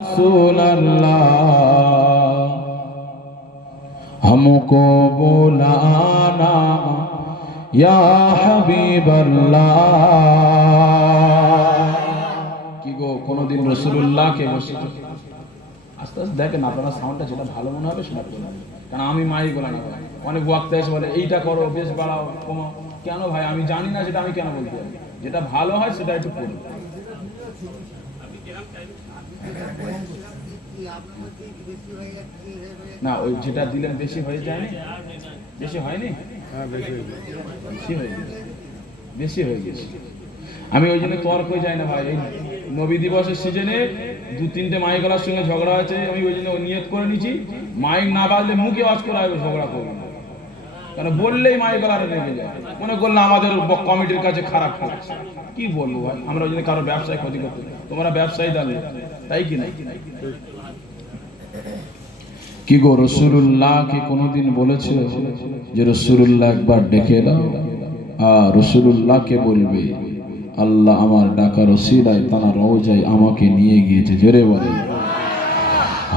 रसूल अल्लाह हमको बुलाना या हबीब अल्लाह। কি গো কোনদিন রাসূলুল্লাহকে বসে আস্তে আস্তে দেখেন আপনারা সাউন্ডটা যেটা ভালো মনে হবে সেটা করবেন, কারণ আমি মাইক বলা না। অনেক ওয়াক্ত এসে বলে এইটা করো, বেশ বাড়াও, কমাও। কেন ভাই আমি জানি না সেটা আমি কেন বলতে যাই? যেটা ভালো হয় সেটা একটু করুন। না ওই যেটা দিলেন বেশি হয়ে যায়নি? বেশি হয়নি? বেশি হয়ে গেছে। আমি ওই জন্য তর্ক হয়ে যাই না ভাই। এই নবী দিবসের সিজনে দু তিনটে মাইকলার সঙ্গে ঝগড়া হয়েছে, আমি ওই জন্য নিয়ত করে নিয়েছি মাইক না বাজলে মুখে আওয়াজ করে আসবে, ঝগড়া করবো না। কারণ বললেই মাইকলার রেগে যায়, মনে করলে আমাদের কমিটির কাছে খারাপ করছে। কি বলবো ভাই, আমরা ওই জন্য কারো ব্যবসায় ক্ষতি করতে, তোমরা ব্যবসায়ী দাঁড়িয়ে তাই কি নাই? কি গো রাসূলুল্লাহকে কোনদিন বলেছে যে রাসূলুল্লাহ একবার ডেকে দাও? আর রাসূলুল্লাহকে বলবে আল্লাহ আমার ডাকার ওসিলায় তার রওজায় আমাকে নিয়ে গিয়েছে। জোরে বলে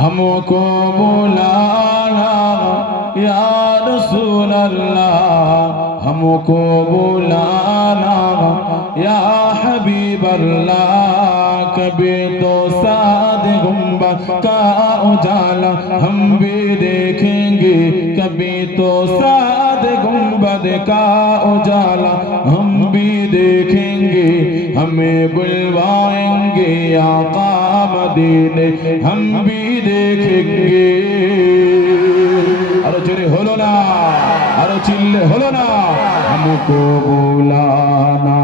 हमको बुलाना या रसूल अल्लाह, हमको बुलाना या हबीब अल्लाह। कभी तो साद गुंबद का उजाला हम भी देखेंगे, कभी तो साद गुंबद का उजाला हम भी देखेंगे। हमें बुलवाएंगे आका मदीने हम भी देखेंगे। अरे जोरे होलो ना, अरे चिल्ले होलो ना। हमको बुलाना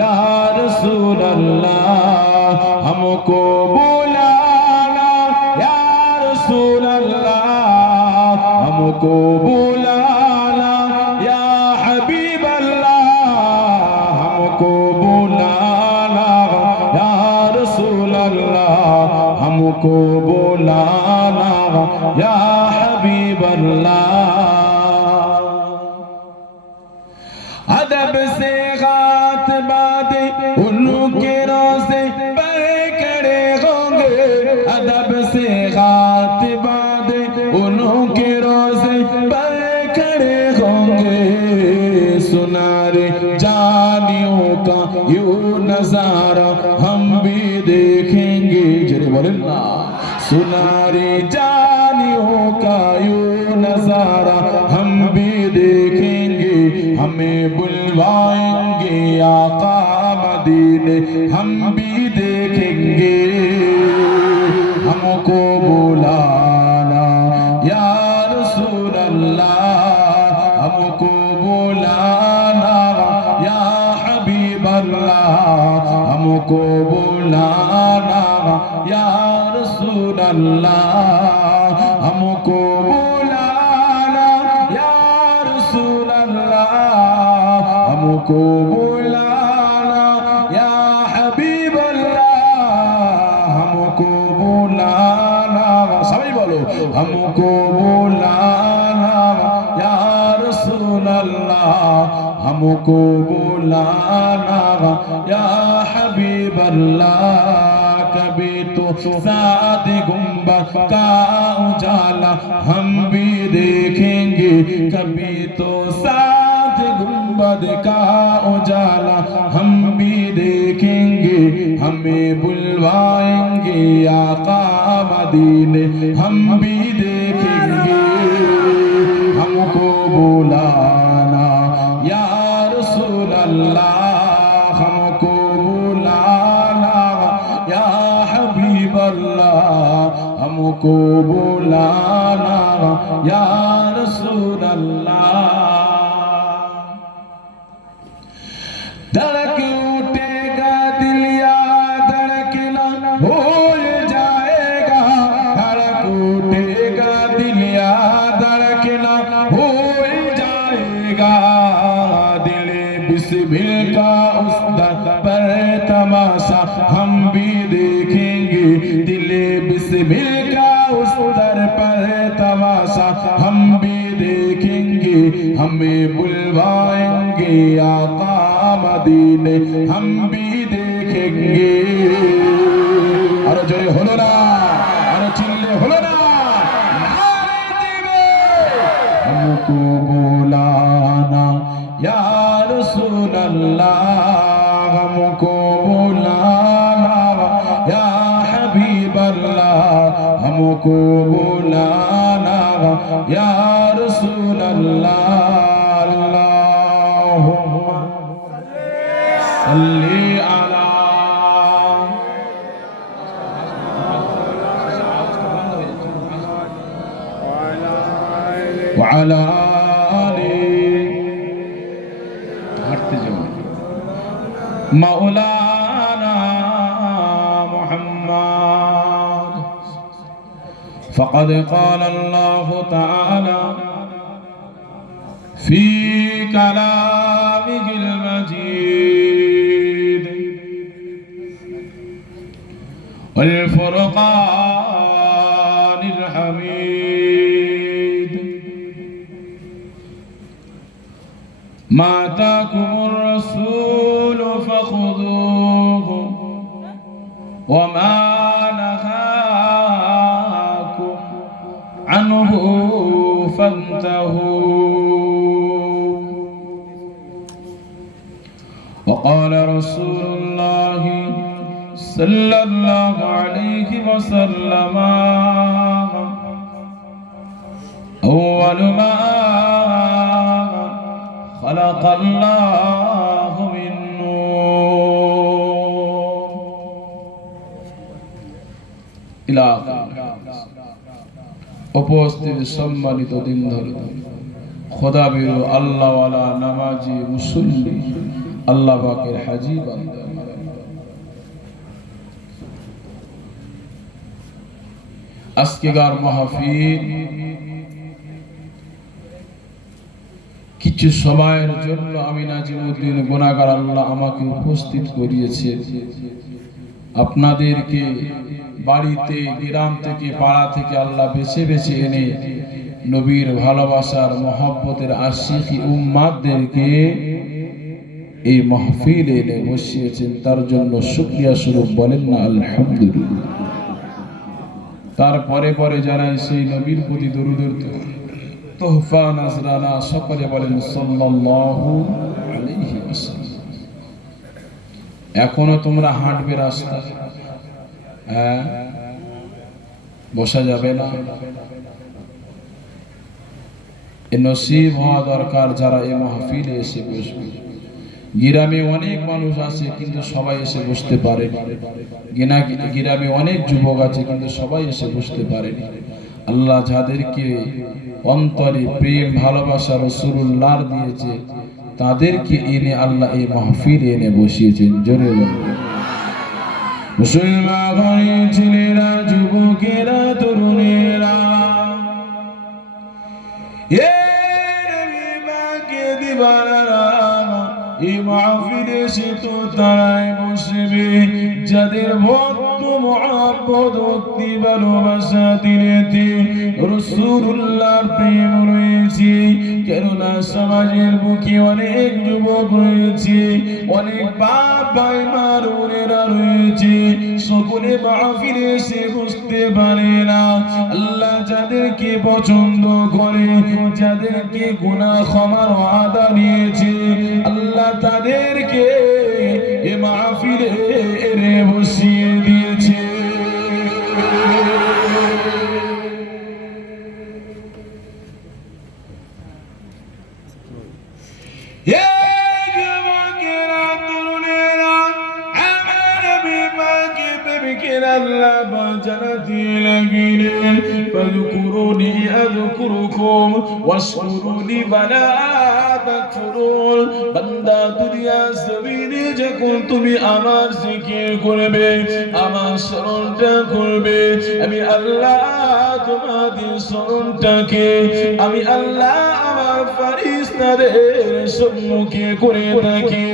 या रसूल अल्लाह, हमको बुलाना या रसूल अल्लाह, हमको बुलाना या हबीब अल्लाह, हमको बुलाना या रसूल अल्लाह, हमको बुलाना या हबीब अल्लाह। अदब से गात बादे उनके रोज़े पर खड़े होंगे, अदब से गात बादे उनके रोज़े पर खड़े होंगे। सुनारे जानियों का यूं नजारा हम भी देखेंगे। जरे बोले ना, सुनारे जानियों का यूं नजारा हम भी देखेंगे। हमें बुलवाएंगे आका मदीने हम भी देखेंगे। हमको बुलाना या रसूल अल्लाह, हमको बुलाना या हबीब अल्लाह, हमको बुलाना या रसूल अल्लाह, हमको बुलाना या रसूल अल्लाह, हमको बुलाना या हबीब अल्लाह, हमको बुलाना। सभी बोलो हमको बुलाना या रसूल अल्लाह, हमको बुलाना या हबीब अल्लाह। कभी तो साद गुंबद का उजाला हम भी देखेंगे, कभी तो साद गुंबद का उजाला हम भी देखेंगे। हमें बुलवाएंगे आका मदीने हम भी देखेंगे। हमको बुलाना या रसूल अल्लाह, हमको बुलाना या हबीब अल्लाह, हमको बुलाना या रसूल अल्लाह। धड़क उठेगा दिल या धड़कना भूल जाएगा, धड़क उठेगा दिल या धड़कना भूल जाएगा। दिल बिस्मिल का उस दर पर तमाशा हम भी देखेंगे, दिल बिस्मिल का उस दर पर तमाशा हम भी देखेंगे। हमें बुलवाएंगे आका मदीने हम भी देखेंगे। और जो होलो ना চিনলে হলো না हमको बुलाना या रसूल अल्लाह हमको बुलाना या हबीब अल्लाह हमको बुलाना या रसूल अल्लाह अल्लाहुम्मा सल्ली अला وعلى مولانا محمد فقد قال الله تعالى في كلامه المجيد والفرقان الحميد ما آتاكم الرسول فخذوه وما نهاكم عنه فانتهوا وقال رسول الله صلى الله عليه وسلم أول ما خلق الله من نور إلى উপস্থিত সম্মানিত দিনধর খোদা বীর আল্লাহওয়ালা নামাজি মুসল্লি আল্লাহ পাকের হাজী বান্দা আজকেকার মাহফিল কিছু সময়ের জন্য আমি নাজিমউদ্দিন গুনাহগার আল্লাহ আমাকে উপস্থিত করিয়েছে আপনাদেরকে বাড়িতে গ্রাম থেকে পাড়া থেকে আল্লাহ বেছে বেছে এনে নবীর ভালোবাসার মহব্বতের আশিকি উম্মাতদেরকে এই মাহফিলে এনে বসিয়েছেন তার জন্য শুকরিয়া স্বরূপ বলেন না আলহামদুলিল্লাহ তারপরে পরে জানাই সেই নবীর প্রতি দরুদের তোহফা নাজরানা সকলে বলেন সাল্লাল্লাহু আলাইহি ওয়াসাল্লাম এখনো তোমরা হাঁটবে রাস্তা বসা যাবে না এ নসিব হওয়া দরকার যারা এই মাহফিলে এসে বসবে গ্রামে অনেক মানুষ আছে কিন্তু সবাই এসে বসতে পারে না গ্রামে অনেক যুবক আছে কিন্তু সবাই এসে বসতে পারে না আল্লাহ যাদেরকে অন্তরে প্রেম ভালোবাসা রাসূলুল্লাহ দিয়েছে তাদেরকে এনে আল্লাহ এই মাহফিলে এনে বসিয়েছেন জোরে বলুন মুসলমান ছেলেরা যুবকেরা তরুণেরা এ নবী পাকে দিবানারা এই মাহফিলে এসে তো তারাই বসবে যাদের ভক্ত মুহাব্বত ভক্তি ভালোবাসা দিলেতে রাসূলুল্লাহর প্রেম রয়েছে কেননা সমাজের বুকে অনেক যুবক রয়েছে অনেক বাপ ভাই মা বোনেরা রয়েছে সকলে মাহফিলে এসে বসতে পারে না আল্লাহ যাদেরকে পছন্দ করে যাদেরকে গুনাহ ক্ষমার ওয়াদা নিয়েছে আল্লাহ তাদেরকে এই মাহফিলে এনে বসিয়ে দিয়েছে فاذكروني أذكركم واشكروني ولا تكفرون বান্দা দুনিয়া জমিনে যখন তুমি আমার জিকির করবে আমার স্মরণটা করবে আমি আল্লাহ তোমাদের স্মরণটাকে আমি আল্লাহ আমার ফেরেশতাদের সম্মুখে করে থাকি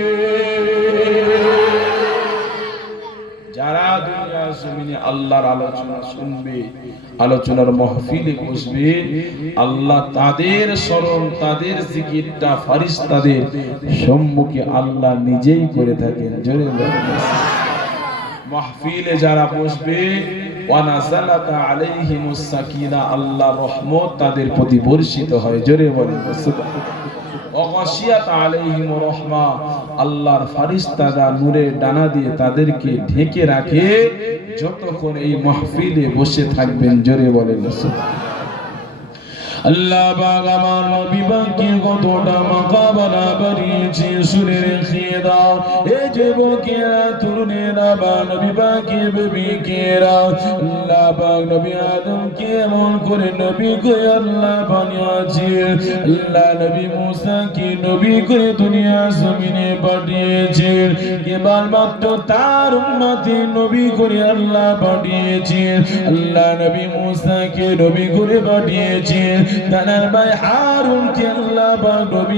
যারা দুনিয়া জমিনে আল্লাহর আলোচনা শুনবে আলোচনার মাহফিলে বসবে আল্লাহ তাদের স্মরণ তাদের জিকিরটা ফেরেশতাদের সম্মুখে আল্লাহ নিজেই করে থাকেন জোরে বলুন মাহফিলে যারা বসবে ওয়া নাযালাত আলাইহিমুস সাকিনা, আল্লাহর রহমত তাদের প্রতি বর্ষিত হয়। জোরে বলেন সুবহানাল্লাহ। ওয়া গাশিয়াত আলাইহিমুর রাহমা, আল্লাহর ফেরেশতারা নূরের ডানা দিয়ে তাদেরকে ঢেকে রাখে যতক্ষণ এই মাহফিলে বসে থাকবেন। জোরে বলেন সুবহানাল্লাহ। আল্লাহ পাক আমার নবী পাককে কতটা মাকাবালা বানিয়েছে শুনে রেখে দাও। এই যুবকেরা, তরুণেরা বা নবী পাকের বিবিকেরা, আল্লাহ পাক নবী আদমকে এমন করে নবী করে আল্লাহ বানিয়েছে। আল্লাহ নবী মুসাকে নবী করে দুনিয়া জমিনে পাঠিয়েছেন, কেবলমাত্র তার উম্মতে নবী করে আল্লাহ পাঠিয়েছেন। আল্লাহ নবী মুসাকে নবী করে পাঠিয়েছেন, তার ভাই হারুনকে আল্লাহ পাক নবী